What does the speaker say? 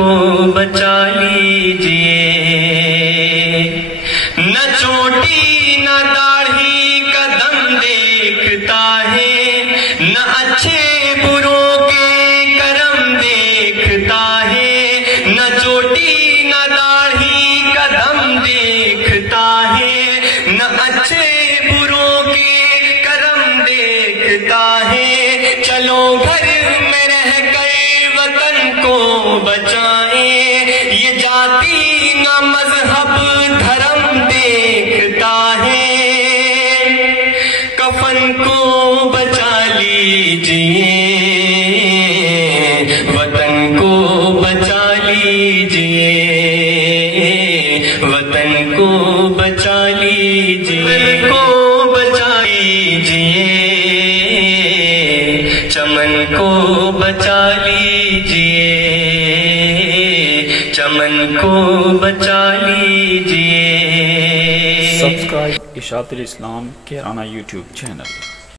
کو بچا لیجئے، نہ چوٹی نہ داڑھی کا دم دیکھتا ہے، نہ اچھے بروں کے کرم دیکھتا ہے، نہ چوٹی نہ داڑھی کا دم دیکھتا ہے، نہ اچھے بروں کے کرم دیکھتا ہے۔ چلو گھر میں رہ کر وطن کو بچائیں، یہ جاتی نہ مذہب دھرم دیکھتا ہے، کفن کو بچا لیجئے، وطن کو بچا لیجئے، وطن کو بچا لیجئے، کو بچا لیجئے، چمن کو بچا لیجئے، چمن کو بچا لیجئے۔ سبسکرائب اشاعت الاسلام کیرانہ یوٹیوب چینل۔